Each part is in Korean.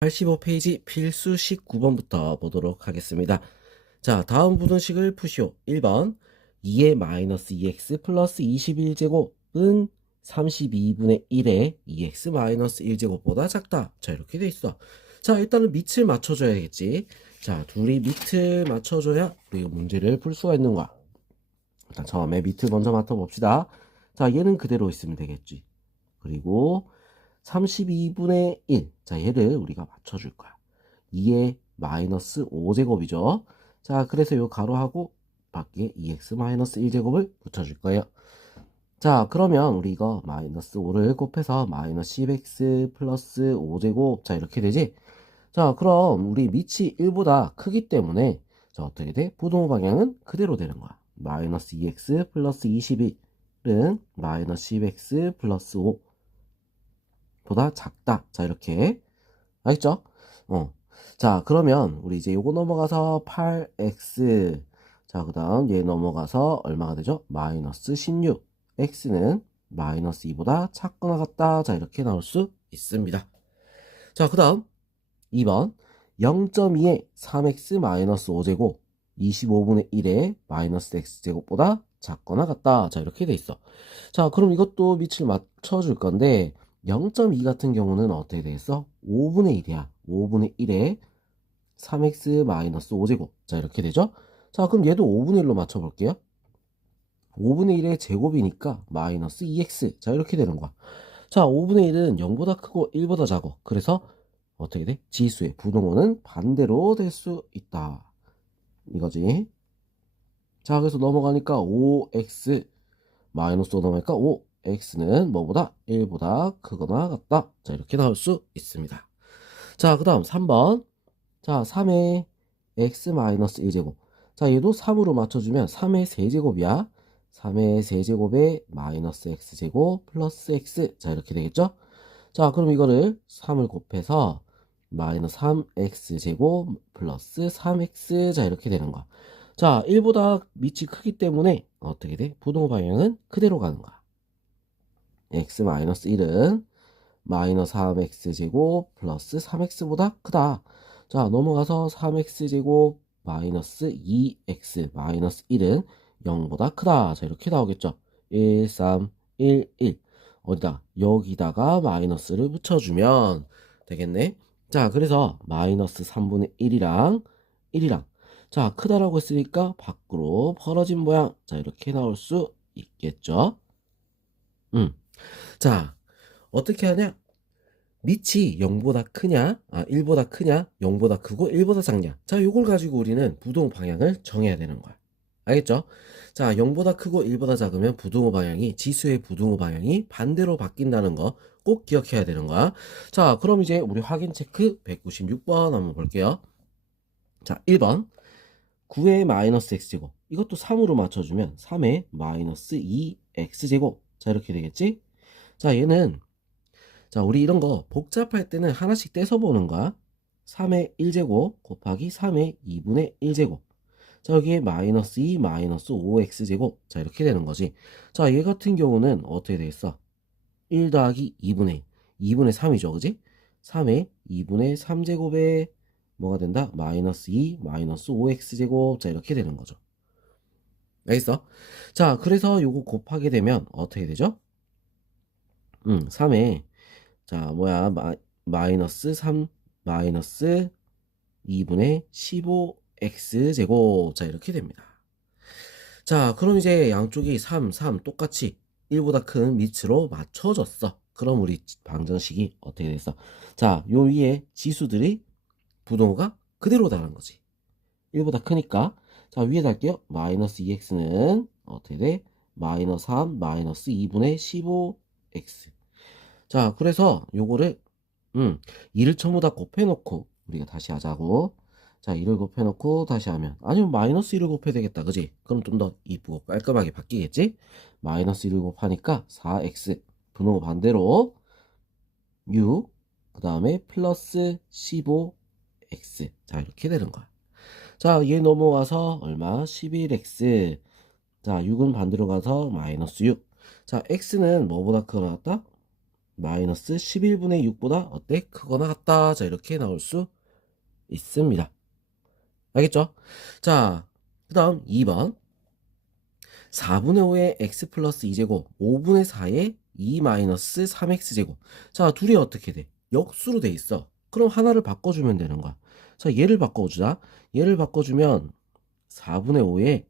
85페이지 필수 19번부터 보도록 하겠습니다. 자, 다음 부등식을 푸시오. 1번 2의 마이너스 2x 플러스 21제곱은 32분의 1의 2x 마이너스 1제곱보다 작다. 자, 이렇게 돼 있어. 자, 일단은 밑을 맞춰줘야겠지. 자, 둘이 밑을 맞춰줘야 우리가 문제를 풀 수가 있는 거야. 일단 처음에 밑을 먼저 맡아봅시다. 자, 얘는 그대로 있으면 되겠지. 그리고 32분의 1. 자, 얘를 우리가 맞춰줄 거야. 2의 마이너스 5제곱이죠. 자, 그래서 요 가로하고 밖에 2x 마이너스 1제곱을 붙여줄 거예요. 자, 그러면 우리 이거 마이너스 5를 곱해서 마이너스 10x 플러스 5제곱. 자, 이렇게 되지? 자, 그럼 우리 밑이 1보다 크기 때문에 자, 어떻게 돼? 부동호 방향은 그대로 되는 거야. 마이너스 2x 플러스 21은 마이너스 10x 플러스 5 보다 작다. 자, 이렇게. 알겠죠? 자, 그러면 우리 이제 요거 넘어가서 8x. 자, 그 다음 얘 넘어가서 얼마가 되죠? 마이너스 16. x는 마이너스 2보다 작거나 같다. 자, 이렇게 나올 수 있습니다. 자, 그 다음 2번 0.2의 3x 마이너스 5제곱 25분의 1의 마이너스 x제곱보다 작거나 같다. 자, 이렇게 돼 있어. 자, 그럼 이것도 밑을 맞춰줄 건데 0.2 같은 경우는 어떻게 되겠어? 5분의 1이야. 5분의 1에 3x 마이너스 5제곱. 자, 이렇게 되죠? 자, 그럼 얘도 5분의 1로 맞춰볼게요. 5분의 1의 제곱이니까 마이너스 2x. 자, 이렇게 되는 거야. 자, 5분의 1은 0보다 크고 1보다 작아. 그래서 어떻게 돼? 지수의 부동호는 반대로 될 수 있다. 이거지. 자, 그래서 넘어가니까 5x 마이너스 5 넘어가니까 5x는 뭐보다? 1보다 크거나 같다. 자, 이렇게 나올 수 있습니다. 자, 그 다음 3번. 자, 3의 x 마이너스 1제곱. 자, 얘도 3으로 맞춰주면 3의 세제곱이야. 3의 세제곱에 마이너스 x제곱 플러스 x. 자, 이렇게 되겠죠? 자, 그럼 이거를 3을 곱해서 마이너스 3x제곱 플러스 3x. 자, 이렇게 되는 거야. 자, 1보다 밑이 크기 때문에 어떻게 돼? 부동호 방향은 그대로 가는 거야. x-1은 마이너스 3x제곱 플러스 3x보다 크다. 자, 넘어가서 3x제곱 마이너스 2x 마이너스 1은 0보다 크다. 자, 이렇게 나오겠죠. 1, 3, 1, 1. 어디다? 여기다가 마이너스를 붙여주면 되겠네. 자, 그래서 마이너스 3분의 1이랑 자, 크다라고 했으니까 밖으로 벌어진 모양. 자, 이렇게 나올 수 있겠죠. 자, 어떻게 하냐? 밑이 0보다 크냐? 1보다 크냐? 0보다 크고 1보다 작냐? 자, 요걸 가지고 우리는 부동호 방향을 정해야 되는 거야. 알겠죠? 자, 0보다 크고 1보다 작으면 부동호 방향이, 지수의 부동호 방향이 반대로 바뀐다는 거 꼭 기억해야 되는 거야. 자, 그럼 이제 우리 확인 체크 196번 한번 볼게요. 자, 1번. 9의 마이너스 x제곱. 이것도 3으로 맞춰주면 3의 마이너스 2x제곱. 자, 이렇게 되겠지? 자, 얘는 자, 우리 이런 거 복잡할 때는 하나씩 떼서 보는 거야. 3의 1제곱 곱하기 3의 2분의 1제곱. 자, 여기에 마이너스 2 마이너스 5x제곱. 자, 이렇게 되는 거지. 자, 얘 같은 경우는 어떻게 되겠어? 1 더하기 2분의 2분의 3이죠. 그지? 3의 2분의 3제곱에 뭐가 된다? 마이너스 2 마이너스 5x제곱. 자, 이렇게 되는 거죠. 알겠어? 자, 그래서 요거 곱하게 되면 어떻게 되죠? 3에 자, 뭐야, 마이너스 3, 마이너스 2분의 15x제곱. 자, 이렇게 됩니다. 자, 그럼 이제 양쪽이 3, 3 똑같이 1보다 큰 밑으로 맞춰졌어. 그럼 우리 방정식이 어떻게 됐어? 자, 요 위에 지수들이 부동호가 그대로 다른 거지. 1보다 크니까. 자, 위에 달게요. 마이너스 2x는 어떻게 돼? 마이너스 3, 마이너스 2분의 15x. 자, 그래서 요거를 2를 전부 다 곱해놓고 우리가 다시 하자고. 자, 2를 곱해놓고 다시 하면 아니면 마이너스 1을 곱해야 되겠다. 그지? 그럼 좀 더 이쁘고 깔끔하게 바뀌겠지? 마이너스 1을 곱하니까 4x 분호 반대로 6, 그 다음에 플러스 15x. 자, 이렇게 되는 거야. 자, 얘 넘어가서 얼마? 11x. 자, 6은 반대로 가서 마이너스 6. 자, x는 뭐보다 크거나 같다? 마이너스 11분의 6보다 어때? 크거나 같다. 자, 이렇게 나올 수 있습니다. 알겠죠? 자, 그 다음 2번. 4분의 5의 x 플러스 2제곱, 5분의 4의 2 마이너스 3x제곱. 자, 둘이 어떻게 돼? 역수로 돼 있어. 그럼 하나를 바꿔주면 되는 거야. 자, 얘를 바꿔주자. 얘를 바꿔주면 4분의 5에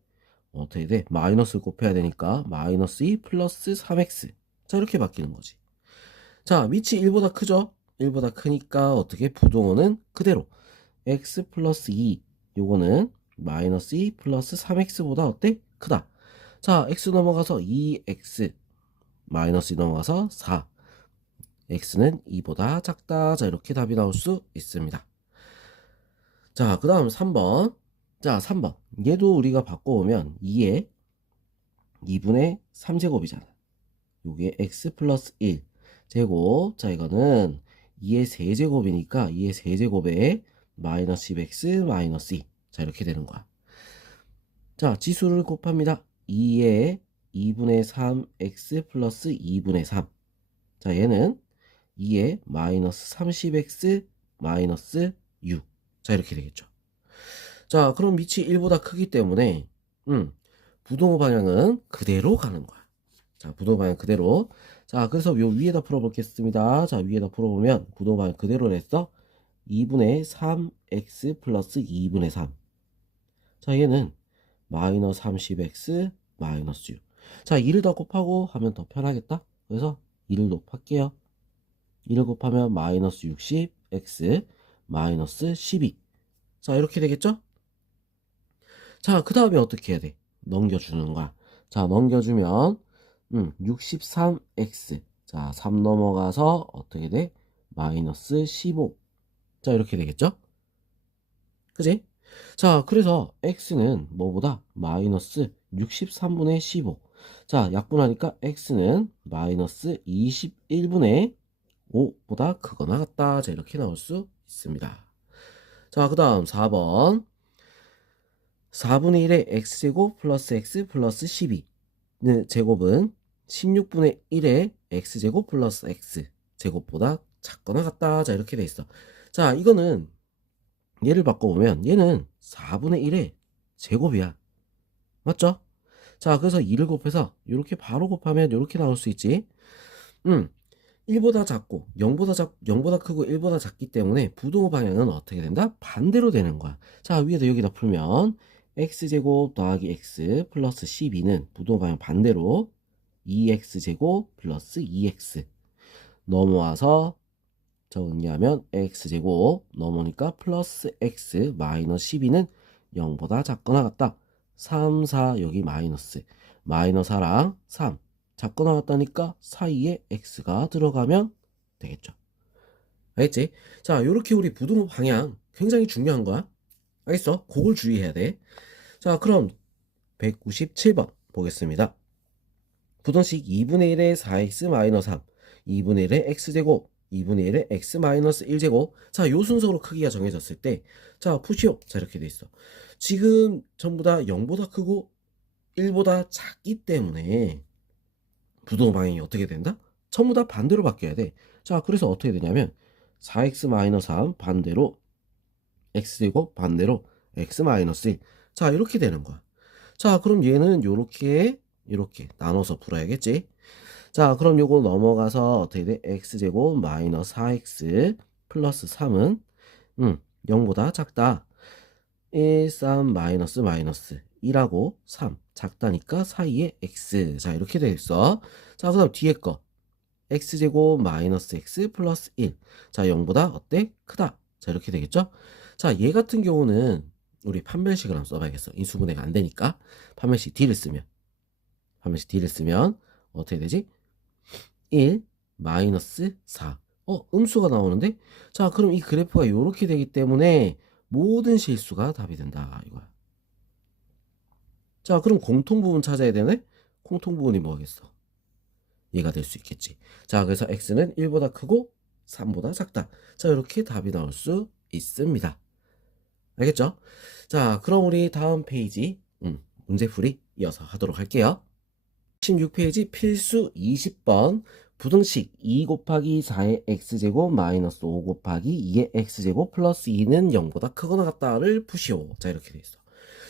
어떻게 돼? 마이너스를 곱해야 되니까 마이너스 2 플러스 3x. 자, 이렇게 바뀌는 거지. 자, 밑이 1보다 크죠? 1보다 크니까 어떻게? 부동호는 그대로 x 플러스 2 요거는 마이너스 2 플러스 3x보다 어때? 크다. 자, x 넘어가서 2x 마이너스 2 넘어가서 4 x는 2보다 작다. 자, 이렇게 답이 나올 수 있습니다. 자, 그 다음 3번. 자, 3번 얘도 우리가 바꿔오면 2에 2분의 3제곱이잖아. 요게 x 플러스 1 제곱. 자, 이거는 2의 세제곱이니까 2의 세제곱에 마이너스 10x 마이너스 2. 자, 이렇게 되는 거야. 자, 지수를 곱합니다. 2에 2분의 3x 플러스 2분의 3. 자, 얘는 2에 마이너스 30x 마이너스 6. 자, 이렇게 되겠죠. 자, 그럼 밑이 1보다 크기 때문에 부동호 방향은 그대로 가는 거야. 자, 부동호 방향 그대로. 자, 그래서 요 위에다 풀어보겠습니다. 자, 위에다 풀어보면 부동호 방향 그대로 냈어. 2분의 3x 플러스 2분의 3. 자, 얘는 마이너스 30x 마이너스 6. 자, 2를 더 곱하고 하면 더 편하겠다. 그래서 2를 곱할게요. 2를 곱하면 마이너스 60x 마이너스 12. 자, 이렇게 되겠죠? 자, 그 다음에 어떻게 해야 돼? 넘겨주는 거야. 자, 넘겨주면 63x. 자, 3 넘어가서 어떻게 돼? 마이너스 15. 자, 이렇게 되겠죠? 그지? 자, 그래서 x는 뭐보다? 마이너스 63분의 15. 자, 약분하니까 x는 마이너스 21분의 5보다 크거나 같다. 자, 이렇게 나올 수 있습니다. 자, 그 다음 4번. 4분의 1의 x제곱 플러스 x 플러스 12는 제곱은 16분의 1의 x제곱 플러스 x 제곱보다 작거나 같다. 자, 이렇게 돼 있어. 자, 이거는 얘를 바꿔보면 얘는 4분의 1의 제곱이야. 맞죠? 자, 그래서 2를 곱해서 이렇게 바로 곱하면 이렇게 나올 수 있지. 1보다 작고 0보다 크고 1보다 작기 때문에 부동호 방향은 어떻게 된다? 반대로 되는 거야. 자, 위에다 여기다 풀면 x제곱 더하기 x 플러스 12는 부동호 방향 반대로 2x제곱 플러스 2x 넘어와서 정리하면 x제곱 넘어오니까 플러스 x 마이너스 12는 0보다 작거나 같다. 3, 4 여기 마이너스 4랑 3 작거나 같다니까 사이에 x가 들어가면 되겠죠. 알겠지? 자, 요렇게 우리 부동호 방향 굉장히 중요한 거야. 알겠어? 그걸 주의해야 돼. 자, 그럼 197번 보겠습니다. 부등식 2분의 1의 4x 마이너스 3 2분의 1의 x제곱 2분의 1의 x 마이너스 1제곱. 자, 요 순서로 크기가 정해졌을 때, 자, 푸시오. 자, 이렇게 돼 있어. 지금 전부 다 0보다 크고 1보다 작기 때문에 부동호 방향이 어떻게 된다? 전부 다 반대로 바뀌어야 돼. 자, 그래서 어떻게 되냐면 4x 마이너스 3 반대로 x제곱 반대로 x 마이너스 1. 자, 이렇게 되는 거야. 자, 그럼 얘는 요렇게 이렇게 나눠서 풀어야겠지. 자, 그럼 요거 넘어가서 어떻게 돼? x제곱 마이너스 4x 플러스 3은 0보다 작다. 1, 3 마이너스 마이너스 2라고 3 작다니까 사이에 x. 자, 이렇게 되겠어. 자, 그 다음 뒤에 거 x제곱 마이너스 x 플러스 1. 자, 0보다 어때? 크다. 자, 이렇게 되겠죠? 자, 얘 같은 경우는 우리 판별식을 한번 써봐야겠어. 인수분해가 안 되니까 판별식 D를 쓰면 어떻게 되지? 1 마이너스 4. 음수가 나오는데? 자, 그럼 이 그래프가 이렇게 되기 때문에 모든 실수가 답이 된다 이거야. 자, 그럼 공통부분 찾아야 되네? 공통부분이 뭐겠어? 얘가 될 수 있겠지. 자, 그래서 x는 1보다 크고 3보다 작다. 자, 이렇게 답이 나올 수 있습니다. 알겠죠? 자, 그럼 우리 다음 페이지 문제풀이 이어서 하도록 할게요. 16페이지 필수 20번 부등식 2 곱하기 4의 x제곱 마이너스 5 곱하기 2의 x제곱 플러스 2는 0보다 크거나 같다를 푸시오. 자, 이렇게 돼 있어.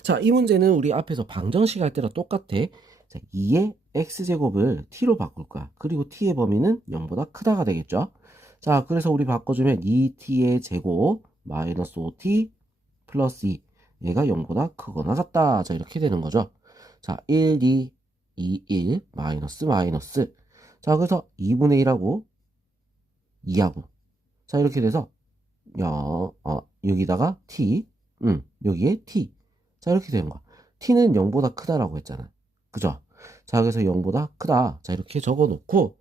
자, 이 문제는 우리 앞에서 방정식 할 때랑 똑같아. 자, 2의 x제곱을 t로 바꿀 거야. 그리고 t의 범위는 0보다 크다가 되겠죠. 자, 그래서 우리 바꿔주면 2t의 제곱 마이너스 5t 플러스 2 얘가 0보다 크거나 같다. 자, 이렇게 되는 거죠. 자, 1, 2, 2, 1 마이너스 마이너스. 자, 그래서 2분의 1하고 2하고 자, 이렇게 돼서 여기다가 t 여기에 t 자, 이렇게 되는 거야. t는 0보다 크다라고 했잖아. 그죠? 자, 그래서 0보다 크다. 자, 이렇게 적어 놓고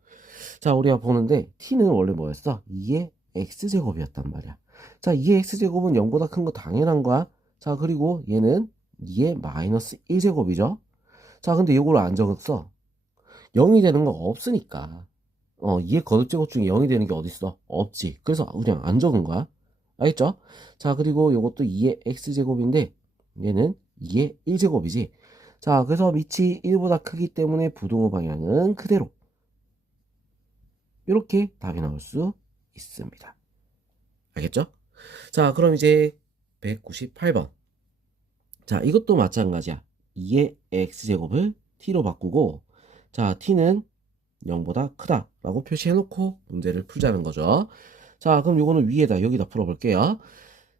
자, 우리가 보는데 t는 원래 뭐였어? 2의 x제곱이었단 말이야. 자, 2의 x제곱은 0보다 큰 거 당연한 거야. 자, 그리고 얘는 2의 마이너스 1제곱이죠. 자, 근데 이걸 안 적었어. 0이 되는 거 없으니까. 2의 거듭제곱 중에 0이 되는 게 어딨어? 없지. 그래서 그냥 안 적은 거야. 알겠죠? 자, 그리고 이것도 2의 x제곱인데 얘는 2의 1제곱이지. 자, 그래서 밑이 1보다 크기 때문에 부등호 방향은 그대로. 이렇게 답이 나올 수 있습니다. 알겠죠? 자, 그럼 이제 198번. 자, 이것도 마찬가지야. 2의 x제곱을 t로 바꾸고 자, t는 0보다 크다 라고 표시해놓고 문제를 풀자는 거죠. 자, 그럼 요거는 위에다 여기다 풀어볼게요.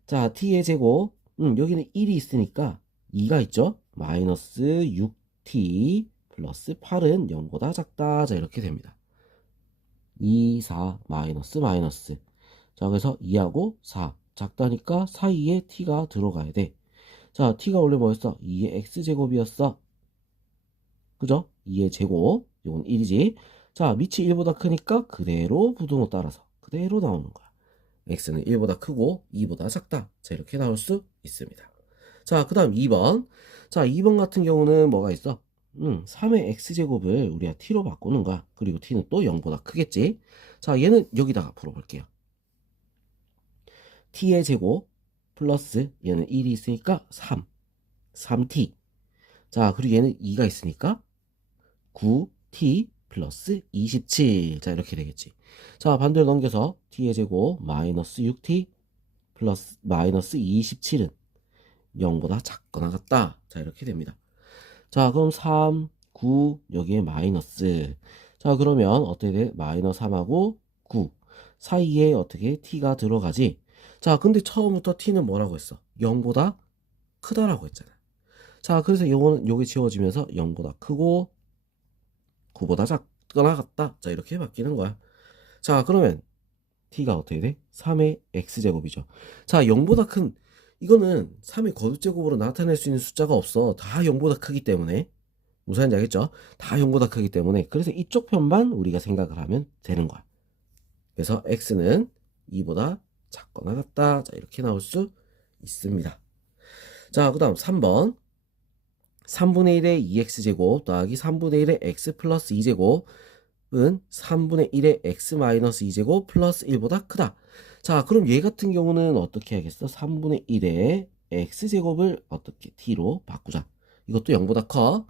자, t의 제곱 여기는 1이 있으니까 2가 있죠. 마이너스 6t 플러스 8은 0보다 작다. 자, 이렇게 됩니다. 2, 4 마이너스 마이너스. 자, 그래서 2하고 4 작다니까 사이에 t가 들어가야 돼. 자, t가 원래 뭐였어? 2의 x제곱이었어. 그죠? 2의 제곱 이건 1이지. 자, 밑이 1보다 크니까 그대로 부등호 따라서 그대로 나오는 거야. x는 1보다 크고 2보다 작다. 자, 이렇게 나올 수 있습니다. 자, 그 다음 2번. 자, 2번 같은 경우는 뭐가 있어? 3의 x제곱을 우리가 t로 바꾸는 거야. 그리고 t는 또 0보다 크겠지. 자, 얘는 여기다가 풀어볼게요. t의 제곱 플러스 얘는 1이 있으니까 3t. 자, 그리고 얘는 2가 있으니까 9t 플러스 27. 자, 이렇게 되겠지. 자, 반대로 넘겨서 t의 제곱 마이너스 6t 플러스 마이너스 27은 0보다 작거나 같다. 자, 이렇게 됩니다. 자, 그럼 3, 9 여기에 마이너스. 자, 그러면 어떻게 돼? 마이너스 3하고 9 사이에 어떻게 t가 들어가지? 자, 근데 처음부터 t는 뭐라고 했어? 0보다 크다라고 했잖아. 자, 그래서 요게 지워지면서 0보다 크고 9보다 작거나 같다. 자, 이렇게 바뀌는 거야. 자, 그러면 t가 어떻게 돼? 3의 x제곱이죠. 자, 0보다 큰 이거는 3의 거듭제곱으로 나타낼 수 있는 숫자가 없어. 다 0보다 크기 때문에. 무슨 말인지 알겠죠? 다 0보다 크기 때문에. 그래서 이쪽 편만 우리가 생각을 하면 되는 거야. 그래서 x는 2보다 작거나 같다. 자, 이렇게 나올 수 있습니다. 자, 그 다음 3번. 3분의 1의 2x제곱 더하기 3분의 1의 x 플러스 2제곱은 3분의 1의 x 마이너스 2제곱 플러스 1보다 크다. 자, 그럼 얘 같은 경우는 어떻게 하겠어? 3분의 1의 x제곱을 어떻게 t로 바꾸자. 이것도 0보다 커.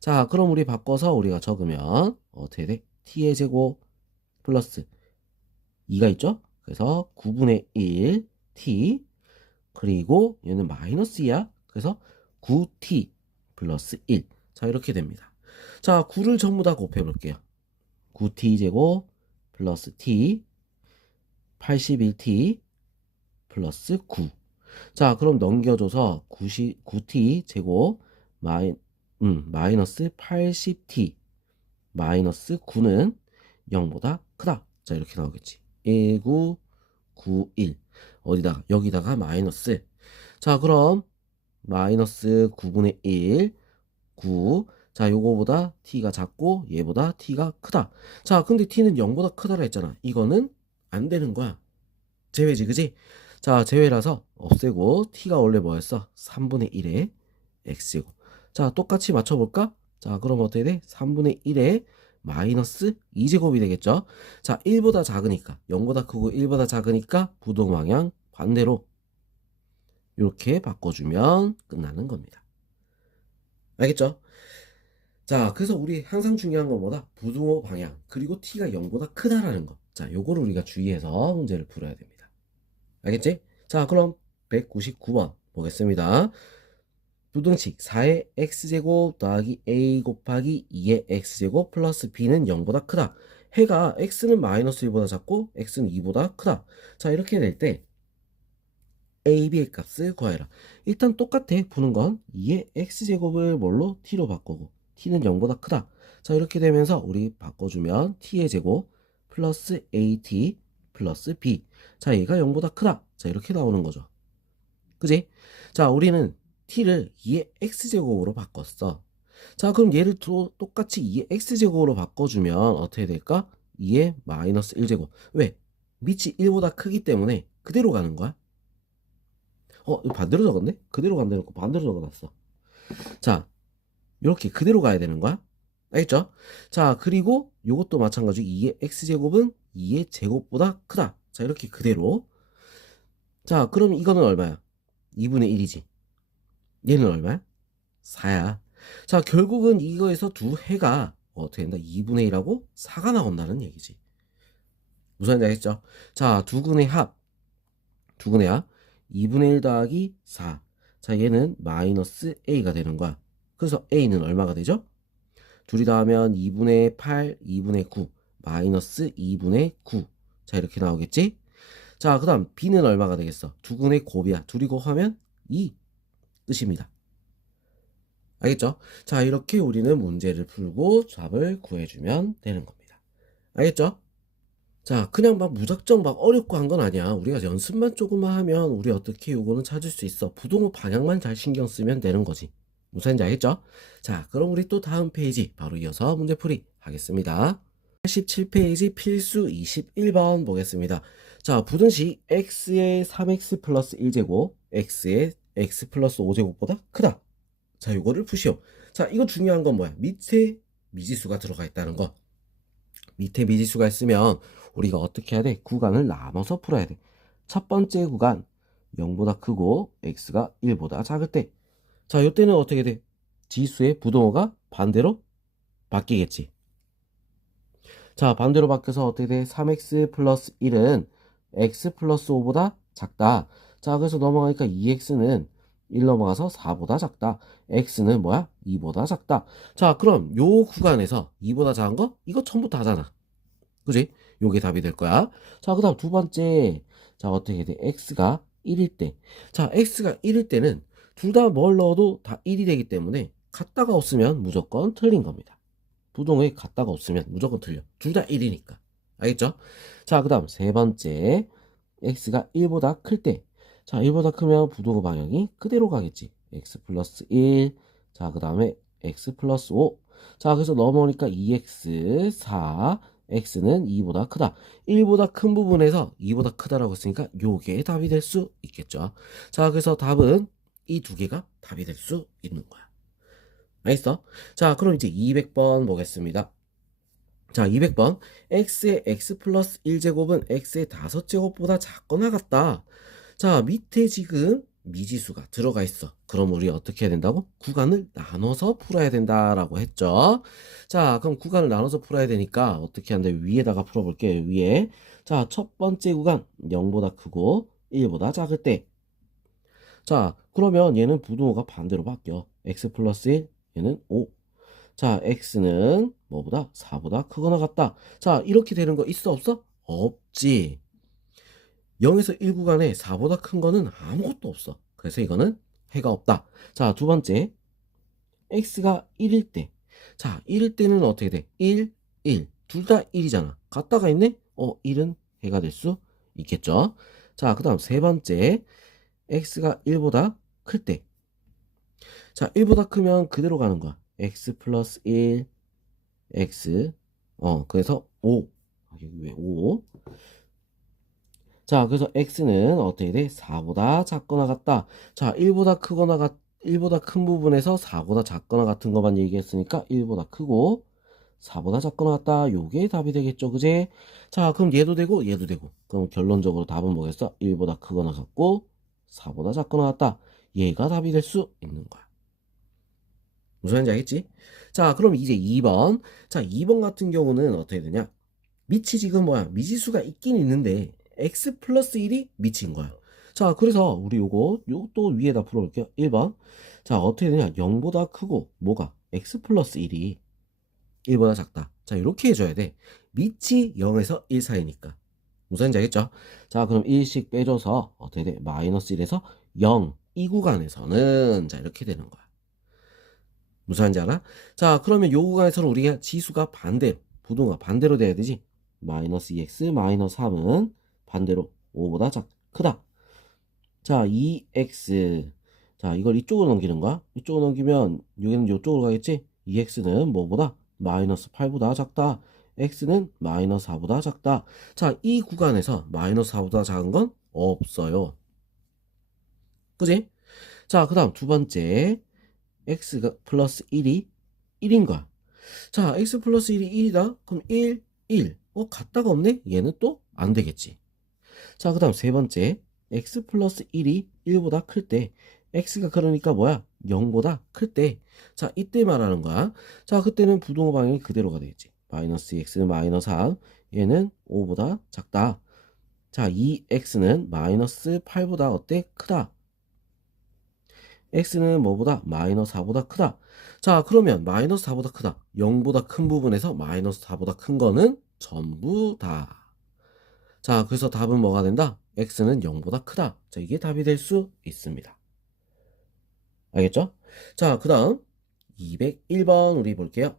자, 그럼 우리 바꿔서 우리가 적으면 어떻게 돼? t의 제곱 플러스 2가 있죠? 그래서 9분의 1 t 그리고 얘는 마이너스 2야. 그래서 9t 플러스 1. 자, 이렇게 됩니다. 자, 9를 전부 다 곱해 볼게요. 9t 제곱 플러스 t 81t 플러스 9. 자, 그럼 넘겨줘서 9t 제곱 마이너스 80t 마이너스 9는 0보다 크다. 자, 이렇게 나오겠지. 1991 어디다가 여기다가 마이너스. 자, 그럼 마이너스 9분의 1 9. 자, 요거보다 t가 작고 얘보다 t가 크다. 자, 근데 t는 0보다 크다라 했잖아. 이거는 안 되는 거야. 제외지, 그지? 자, 제외라서 없애고 t가 원래 뭐였어? 3분의 1의 x제곱. 자, 똑같이 맞춰볼까? 자, 그럼 어떻게 돼? 3분의 1의 마이너스 2제곱이 되겠죠? 자, 1보다 작으니까 0보다 크고 1보다 작으니까 부동 방향 반대로 이렇게 바꿔주면 끝나는 겁니다. 알겠죠? 자, 그래서 우리 항상 중요한 건 뭐다? 부등호 방향, 그리고 t가 0보다 크다라는 거. 자, 요거를 우리가 주의해서 문제를 풀어야 됩니다. 알겠지? 자, 그럼 199번 보겠습니다. 부등식 4의 x제곱 더하기 a 곱하기 2의 x제곱 플러스 b는 0보다 크다. 해가 x는 마이너스 1보다 작고 x는 2보다 크다. 자, 이렇게 될 때 a, b의 값을 구하여라. 일단 똑같아. 푸는 건 2의 x제곱을 뭘로? t로 바꾸고 t는 0보다 크다. 자, 이렇게 되면서 우리 바꿔주면 t의 제곱 플러스 at 플러스 b. 자, 얘가 0보다 크다. 자, 이렇게 나오는 거죠. 그지? 자, 우리는 t를 2의 x제곱으로 바꿨어. 자, 그럼 얘를 또 똑같이 2의 x제곱으로 바꿔주면 어떻게 될까? 2의 마이너스 1제곱. 왜? 밑이 1보다 크기 때문에 그대로 가는 거야. 이거 반대로 적었네? 그대로 간다놓고 반대로 적어놨어. 자, 이렇게 그대로 가야 되는 거야. 알겠죠? 자, 그리고 이것도 마찬가지로 2의 x제곱은 2의 제곱보다 크다. 자, 이렇게 그대로. 자, 그럼 이거는 얼마야? 2분의 1이지. 얘는 얼마야? 4야. 자, 결국은 이거에서 두 해가 어떻게 된다? 2분의 1하고 4가 나온다는 얘기지. 무슨 말인지 알겠죠? 자, 두근의 합. 2분의 1 더하기 4. 자, 얘는 마이너스 a가 되는 거야. 그래서 a는 얼마가 되죠? 둘이 더하면 2분의 8, 2분의 9, 마이너스 2분의 9. 자, 이렇게 나오겠지? 자, 그 다음 b는 얼마가 되겠어? 두근의 곱이야. 둘이 곱하면 2 뜻입니다. 알겠죠? 자, 이렇게 우리는 문제를 풀고 답을 구해주면 되는 겁니다. 알겠죠? 자, 그냥 막 무작정 막 어렵고 한 건 아니야. 우리가 연습만 조금만 하면 우리 어떻게 요거는 찾을 수 있어. 부등호 방향만 잘 신경 쓰면 되는 거지. 무슨 말인지 알겠죠? 자, 그럼 우리 또 다음 페이지 바로 이어서 문제풀이 하겠습니다. 87페이지 필수 21번 보겠습니다. 자, 부등식 x의 3x 플러스 1제곱 x의 x 플러스 5제곱보다 크다. 자, 요거를 푸시오. 자, 이거 중요한 건 뭐야? 밑에 미지수가 들어가 있다는 거. 밑에 미지수가 있으면 우리가 어떻게 해야 돼? 구간을 나눠서 풀어야 돼. 첫 번째 구간 0보다 크고 x가 1보다 작을 때. 자, 이때는 어떻게 돼? 지수의 부동호가 반대로 바뀌겠지. 자, 반대로 바뀌어서 어떻게 돼? 3x 플러스 1은 x 플러스 5보다 작다. 자, 그래서 넘어가니까 2x는 1 넘어가서 4보다 작다. x는 뭐야? 2보다 작다. 자, 그럼 요 구간에서 2보다 작은 거? 이거 처음부터 하잖아. 그지? 요게 답이 될 거야. 자, 그 다음 두 번째. 자, 어떻게 돼? x가 1일 때. 자, x가 1일 때는 둘 다 뭘 넣어도 다 1이 되기 때문에 같다가 없으면 무조건 틀린 겁니다. 부동에 같다가 없으면 무조건 틀려. 둘 다 1이니까. 알겠죠? 자, 그 다음 세 번째. x가 1보다 클 때. 자, 1보다 크면 부동의 방향이 그대로 가겠지. x 플러스 1. 자, 그 다음에 x 플러스 5. 자, 그래서 넘어오니까 2x 4. x는 2보다 크다. 1보다 큰 부분에서 2보다 크다라고 했으니까 요게 답이 될 수 있겠죠. 자, 그래서 답은 이 두 개가 답이 될 수 있는 거야. 알겠어? 자, 그럼 이제 200번 보겠습니다. 자, 200번. x의 x 플러스 1제곱은 x의 5제곱보다 작거나 같다. 자, 밑에 지금 미지수가 들어가 있어. 그럼 우리 어떻게 해야 된다고? 구간을 나눠서 풀어야 된다라고 했죠. 자, 그럼 구간을 나눠서 풀어야 되니까 어떻게 하는데 위에다가 풀어볼게요. 위에. 자, 첫 번째 구간 0보다 크고 1보다 작을 때. 자, 그러면 얘는 부등호가 반대로 바뀌어. x 플러스 1, 얘는 5. 자, x는 뭐보다? 4보다 크거나 같다. 자, 이렇게 되는 거 있어, 없어? 없지. 0에서 1 구간에 4보다 큰 거는 아무것도 없어. 그래서 이거는 해가 없다. 자, 두 번째. x가 1일 때. 자, 1일 때는 어떻게 돼? 1, 1. 둘 다 1이잖아. 같다가 있네? 1은 해가 될 수 있겠죠. 자, 그 다음 세 번째. x가 1보다 클 때. 자, 1보다 크면 그대로 가는 거야. x 플러스 1, x. 그래서 5. 여기 왜 5? 자, 그래서 x는 어떻게 돼? 4보다 작거나 같다. 자, 1보다 큰 부분에서 4보다 작거나 같은 것만 얘기했으니까 1보다 크고 4보다 작거나 같다. 요게 답이 되겠죠. 그제? 자, 그럼 얘도 되고 얘도 되고. 그럼 결론적으로 답은 뭐겠어? 1보다 크거나 같고 4보다 작거나 같다. 얘가 답이 될 수 있는 거야. 무슨 말인지 알겠지? 자, 그럼 이제 2번. 자, 2번 같은 경우는 어떻게 되냐? 밑이 지금 뭐야? 미지수가 있긴 있는데 x 플러스 1이 미치인 거야. 자, 그래서 우리 요것도 위에다 풀어볼게요. 1번. 자, 어떻게 되냐? 0보다 크고 뭐가? x 플러스 1이 1보다 작다. 자, 이렇게 해줘야 돼. 밑이 0에서 1 사이니까. 무슨 말인지 알겠죠? 자, 그럼 1씩 빼줘서 어떻게 돼? 마이너스 1에서 0. 이 구간에서는 자, 이렇게 되는 거야. 무슨 말인지 알아? 자, 그러면 요 구간에서는 우리가 지수가 반대로, 부동가 반대로 돼야 되지. 마이너스 2x 마이너스 3은 반대로 5보다 크다. 자, 2x. 자, 이걸 이쪽으로 넘기는 거야. 이쪽으로 넘기면 여기는 이쪽으로 가겠지. 2x는 뭐보다? 마이너스 8보다 작다. x는 마이너스 4보다 작다. 자, 이 구간에서 마이너스 4보다 작은 건 없어요. 그지? 자, 그 다음 두 번째. x가 플러스 1이 1인 거야. 자, x 플러스 1이 1이다. 그럼 1, 1. 같다가 없네? 얘는 또 안 되겠지. 자, 그 다음 세 번째. x 플러스 1이 1보다 클 때, x가 그러니까 뭐야? 0보다 클 때. 자, 이때 말하는 거야. 자, 그때는 부동호 방향이 그대로가 되겠지. 마이너스 x 마이너스 3. 얘는 5보다 작다. 자, 이 x는 마이너스 8보다 어때? 크다. x는 뭐보다? 마이너스 4보다 크다. 자, 그러면 마이너스 4보다 크다. 0보다 큰 부분에서 마이너스 4보다 큰 거는 전부 다. 자, 그래서 답은 뭐가 된다? x는 0보다 크다. 자, 이게 답이 될 수 있습니다. 알겠죠? 자, 그 다음 201번 우리 볼게요.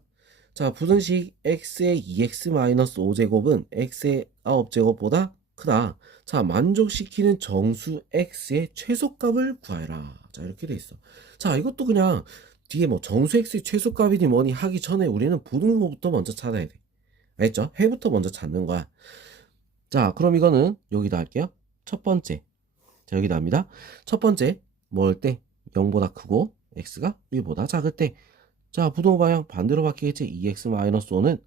자, 부등식 x의 2x-5제곱은 x의 9제곱보다 크다. 자, 만족시키는 정수 x의 최소값을 구하라. 자, 이렇게 돼 있어. 자, 이것도 그냥 뒤에 뭐 정수 x의 최소값이니 뭐니 하기 전에 우리는 부등호부터 먼저 찾아야 돼. 알겠죠? 해부터 먼저 찾는 거야. 자, 그럼 이거는 여기다 할게요. 첫 번째. 자, 여기다 합니다. 첫 번째, 뭘 때? 0보다 크고 x가 1보다 작을 때. 자, 부동호 방향 반대로 바뀌겠지. 2x-5는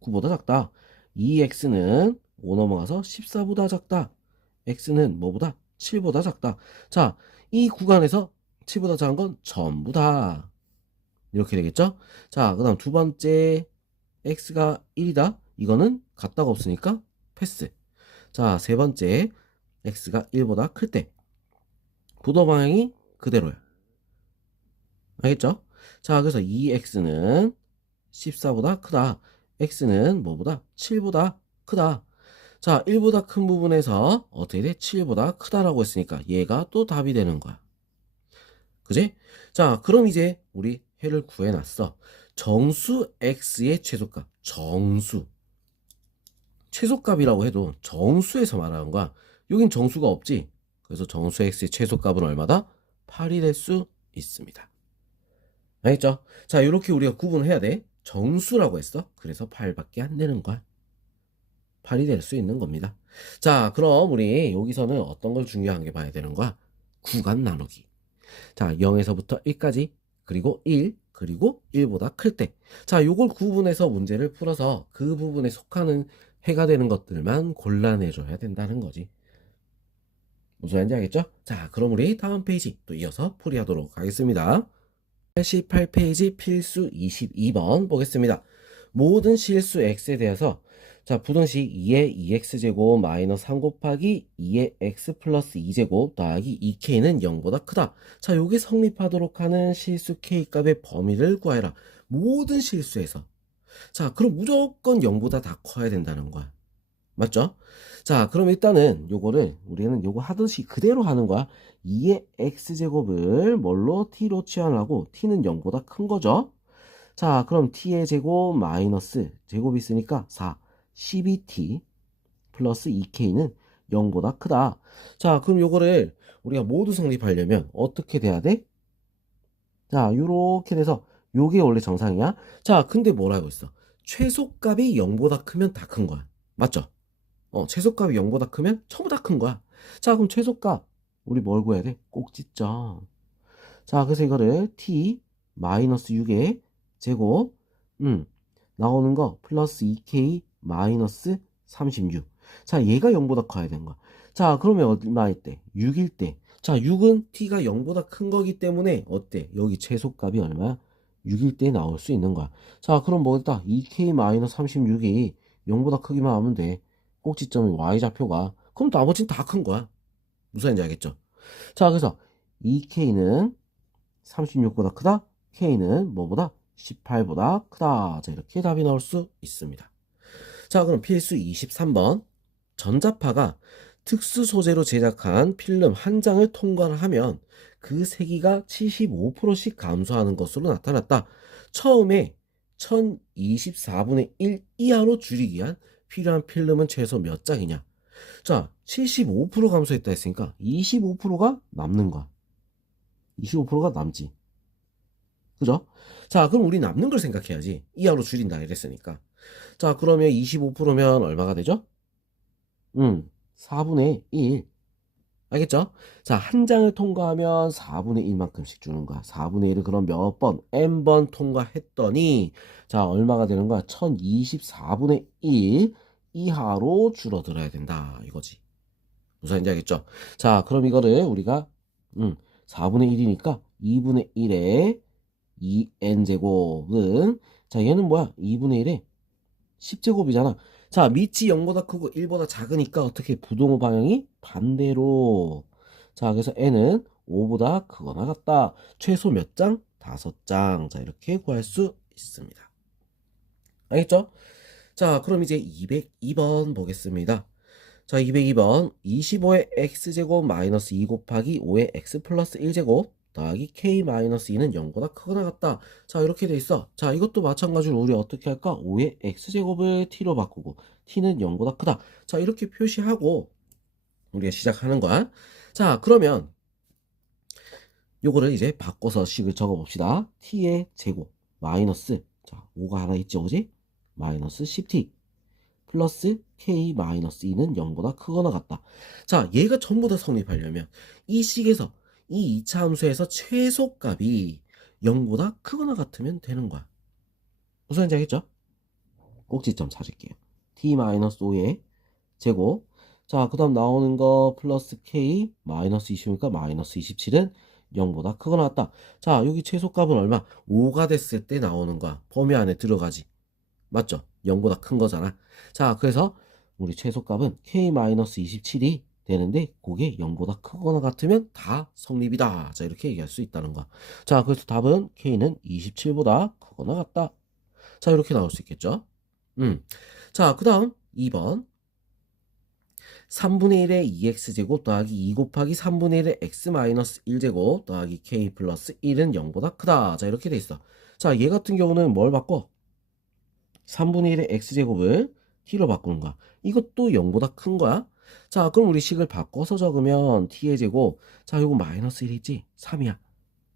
9보다 작다. 2x는 5 넘어가서 14보다 작다. x는 뭐보다? 7보다 작다. 자, 이 구간에서 7보다 작은 건 전부 다. 이렇게 되겠죠? 자, 그 다음 두 번째, x가 1이다. 이거는 같다가 없으니까 패스. 자, 세 번째, x가 1보다 클 때. 부도 방향이 그대로야. 알겠죠? 자, 그래서 2x는 14보다 크다. x는 뭐보다? 7보다 크다. 자, 1보다 큰 부분에서 어떻게 돼? 7보다 크다라고 했으니까 얘가 또 답이 되는 거야. 그지? 자, 그럼 이제 우리 해를 구해놨어. 정수 x의 최소값. 정수. 최소값이라고 해도 정수에서 말하는 거야. 여긴 정수가 없지. 그래서 정수 x의 최소값은 얼마다? 8이 될 수 있습니다. 알겠죠? 자, 이렇게 우리가 구분을 해야 돼. 정수라고 했어. 그래서 8밖에 안 되는 거야. 8이 될 수 있는 겁니다. 자, 그럼 우리 여기서는 어떤 걸 중요한 게 봐야 되는 거야? 구간 나누기. 자, 0에서부터 1까지, 그리고 1, 그리고 1보다 클 때. 자, 요걸 구분해서 문제를 풀어서 그 부분에 속하는 해가 되는 것들만 골라내줘야 된다는 거지. 무슨 말인지 알겠죠? 자, 그럼 우리 다음 페이지 또 이어서 풀이하도록 하겠습니다. 88페이지 필수 22번 보겠습니다. 모든 실수 x에 대해서 자, 부등식 2의 2x제곱 마이너스 3 곱하기 2의 x 플러스 2제곱 더하기 2k는 0보다 크다. 자, 요게 성립하도록 하는 실수 k값의 범위를 구해라. 모든 실수에서. 자, 그럼 무조건 0보다 다 커야 된다는 거야. 맞죠? 자, 그럼 일단은 요거를 우리는 요거 하듯이 그대로 하는 거야. 2의 x제곱을 뭘로? t로 취하려고 t는 0보다 큰 거죠. 자, 그럼 t의 제곱 마이너스 제곱이 있으니까 4, 12t 플러스 2k는 0보다 크다. 자, 그럼 요거를 우리가 모두 성립하려면 어떻게 돼야 돼? 자, 요렇게 돼서 요게 원래 정상이야. 자, 근데 뭐라고 했어? 최소값이 0보다 크면 다 큰 거야. 맞죠? 최소값이 0보다 크면 전부 다 큰 거야. 자, 그럼 최소값 우리 뭘 구해야 돼? 꼭짓점. 자, 그래서 이거를 t 마이너스 6의 제곱 나오는 거 플러스 2k 마이너스 36. 자, 얘가 0보다 커야 되는 거야. 자, 그러면 얼마일 때? 6일 때. 자, 6은 t가 0보다 큰 거기 때문에 어때? 여기 최소값이 얼마야? 6일 때 나올 수 있는 거야. 자, 그럼 뭐겠다? 2k-36이 0보다 크기만 하면 돼. 꼭지점이 y좌표가. 그럼 나머지는 다 큰 거야. 무슨 말인지 알겠죠? 자, 그래서 2k는 36보다 크다. k는 뭐보다? 18보다 크다. 자, 이렇게 답이 나올 수 있습니다. 자, 그럼 필수 23번. 전자파가 특수 소재로 제작한 필름 한 장을 통과를 하면 그 세기가 75%씩 감소하는 것으로 나타났다. 처음에 1024분의 1 이하로 줄이기 위한 필요한 필름은 최소 몇 장이냐? 자, 75% 감소했다 했으니까 25%가 남는 거야. 25%가 남지. 그죠? 자, 그럼 우리 남는 걸 생각해야지. 이하로 줄인다 이랬으니까. 자, 그러면 25%면 얼마가 되죠? 4분의 1. 알겠죠? 자, 한 장을 통과하면 4분의 1만큼씩 주는 거야. 4분의 1을 그럼 몇 번? n번 통과했더니, 자, 얼마가 되는 거야? 1024분의 1 이하로 줄어들어야 된다. 이거지. 무슨 말인지 알겠죠? 자, 그럼 이거를 우리가, 4분의 1이니까 2분의 1에 2n제곱은, 자, 얘는 뭐야? 2분의 1에 10제곱이잖아. 자, 밑이 0보다 크고 1보다 작으니까 어떻게 부동호 방향이 반대로. 자, 그래서 n은 5보다 크거나 같다. 최소 몇 장? 5장. 자, 이렇게 구할 수 있습니다. 알겠죠? 자, 그럼 이제 202번 보겠습니다. 자, 202번 25의 x제곱 마이너스 2 곱하기 5의 x 플러스 1제곱 더하기 k-2는 0보다 크거나 같다. 자, 이렇게 돼 있어. 자, 이것도 마찬가지로 우리 어떻게 할까? 5의 x제곱을 t로 바꾸고 t는 0보다 크다. 자, 이렇게 표시하고 우리가 시작하는 거야. 자, 그러면 요거를 이제 바꿔서 식을 적어 봅시다. t의 제곱 마이너스, 자, 5가 하나 있죠, 그지? 마이너스 10t 플러스 k-2는 0보다 크거나 같다. 자, 얘가 전부 다 성립하려면 이 식에서 이 2차 함수에서 최소값이 0보다 크거나 같으면 되는 거야. 무슨 말인지 알겠죠? 꼭지점 찾을게요. t-5의 제곱. 자, 그 다음 나오는 거 플러스 k 마이너스 20이니까 마이너스 27은 0보다 크거나 같다. 자, 여기 최소값은 얼마? 5가 됐을 때 나오는 거야. 범위 안에 들어가지. 맞죠? 0보다 큰 거잖아. 자, 그래서 우리 최소값은 k-27이 되는데 그게 0보다 크거나 같으면 다 성립이다. 자, 이렇게 얘기할 수 있다는 거야. 자, 그래서 답은 k는 27보다 크거나 같다. 자, 이렇게 나올 수 있겠죠? 자, 그 다음 2번 3분의 1의 2x제곱 더하기 2 곱하기 3분의 1의 x-1제곱 더하기 k 플러스 1은 0보다 크다. 자, 이렇게 돼 있어. 자, 얘 같은 경우는 뭘 바꿔? 3분의 1의 x제곱을 t로 바꾸는 거야. 이것도 0보다 큰 거야. 자, 그럼 우리 식을 바꿔서 적으면 t의 제곱. 자, 요거 마이너스 1이지? 3이야.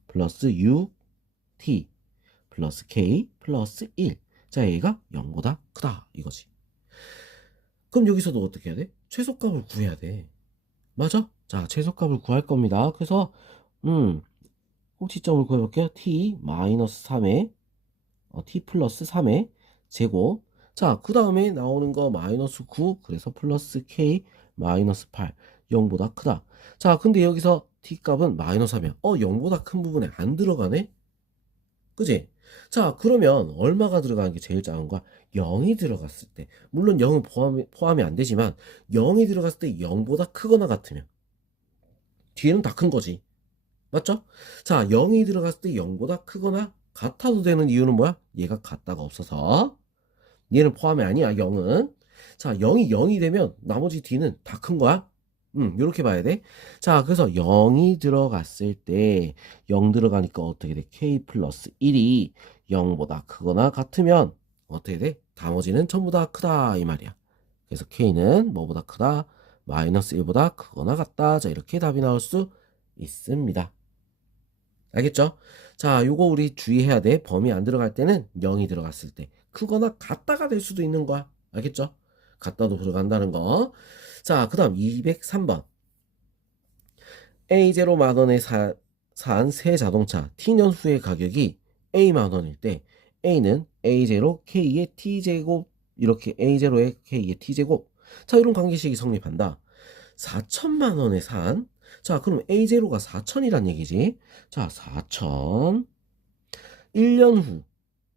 플러스 6t 플러스 k 플러스 1. 자, 얘가 0보다 크다. 이거지. 그럼 여기서도 어떻게 해야 돼? 최소값을 구해야 돼. 맞아? 자, 최소값을 구할 겁니다. 그래서 꼭지점을 구해볼게요. t 마이너스 3에 t 플러스 3의 제곱. 자, 그 다음에 나오는 거 마이너스 9, 그래서 플러스 k 마이너스 8, 0보다 크다. 자, 근데 여기서 t 값은 마이너스 하면 0보다 큰 부분에 안 들어가네? 그지? 자, 그러면 얼마가 들어가는 게 제일 작은 거야? 0이 들어갔을 때. 물론 0은 포함이 안 되지만 0이 들어갔을 때 0보다 크거나 같으면 뒤에는 다 큰 거지. 맞죠? 자, 0이 들어갔을 때 0보다 크거나 같아도 되는 이유는 뭐야? 얘가 같다가 없어서. 얘는 포함이 아니야, 0은. 자, 0이 0이 되면 나머지 D는 다 큰 거야. 이렇게 봐야 돼. 자, 그래서 0이 들어갔을 때 0 들어가니까 어떻게 돼? K 플러스 1이 0보다 크거나 같으면 어떻게 돼? 나머지는 전부 다 크다 이 말이야. 그래서 K는 뭐보다 크다? 마이너스 1보다 크거나 같다. 자, 이렇게 답이 나올 수 있습니다. 알겠죠? 자, 요거 우리 주의해야 돼. 범위 안 들어갈 때는 0이 들어갔을 때 크거나 같다가 될 수도 있는 거야. 알겠죠? 같다도 들어간다는 거. 자, 그 다음 203번. A0 만원에 산 새 자동차 T년 후의 가격이 A 만원일 때 A는 A0 K의 T제곱, 이렇게 A0의 K의 T제곱. 자, 이런 관계식이 성립한다. 4천만 원에 산, 자, 그럼 A0가 4천이란 얘기지. 자, 4천. 1년 후,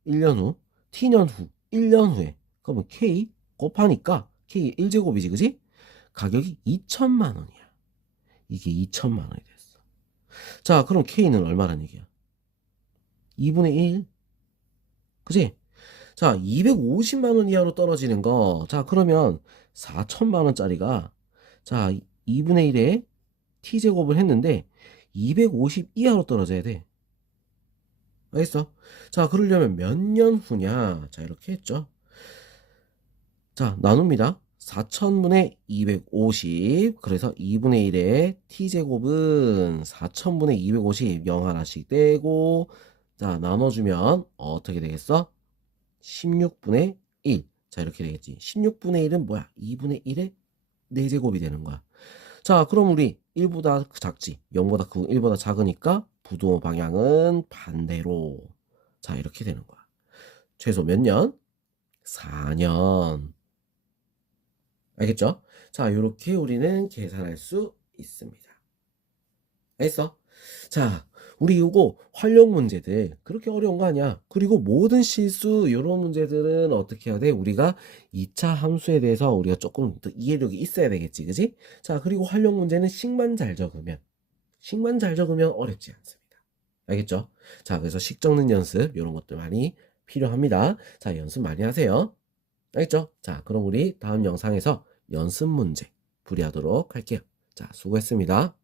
1년 후, t년 후, 1년 후에. 그러면 k 곱하니까 k 1제곱이지, 그지? 가격이 2천만 원이야. 이게 2천만 원이 됐어. 자, 그럼 k는 얼마란 얘기야? 2분의 1. 그지? 자, 250만 원 이하로 떨어지는 거. 자, 그러면 4천만 원짜리가 자, 2분의 1에 t제곱을 했는데 250 이하로 떨어져야 돼. 알겠어? 자, 그러려면 몇 년 후냐? 자, 이렇게 했죠. 자, 나눕니다. 4천분의 250. 그래서 2분의 1의 t제곱은 4천분의 250. 0 하나씩 떼고, 자, 나눠주면 어떻게 되겠어? 16분의 1. 자, 이렇게 되겠지. 16분의 1은 뭐야? 2분의 1의 4제곱이 되는 거야. 자, 그럼 우리 1보다 작지. 0보다 크고 1보다 작으니까 부도 방향은 반대로. 자, 이렇게 되는 거야. 최소 몇 년? 4년. 알겠죠? 자, 이렇게 우리는 계산할 수 있습니다. 알겠어? 자, 우리 이거 활용 문제들 그렇게 어려운 거 아니야. 그리고 모든 실수 이런 문제들은 어떻게 해야 돼? 우리가 2차 함수에 대해서 우리가 조금 더 이해력이 있어야 되겠지, 그지? 자, 그리고 활용 문제는 식만 잘 적으면 어렵지 않습니다. 알겠죠? 자, 그래서 식 적는 연습 이런 것들 많이 필요합니다. 자, 연습 많이 하세요. 알겠죠? 자, 그럼 우리 다음 영상에서 연습 문제 풀이하도록 할게요. 자, 수고했습니다.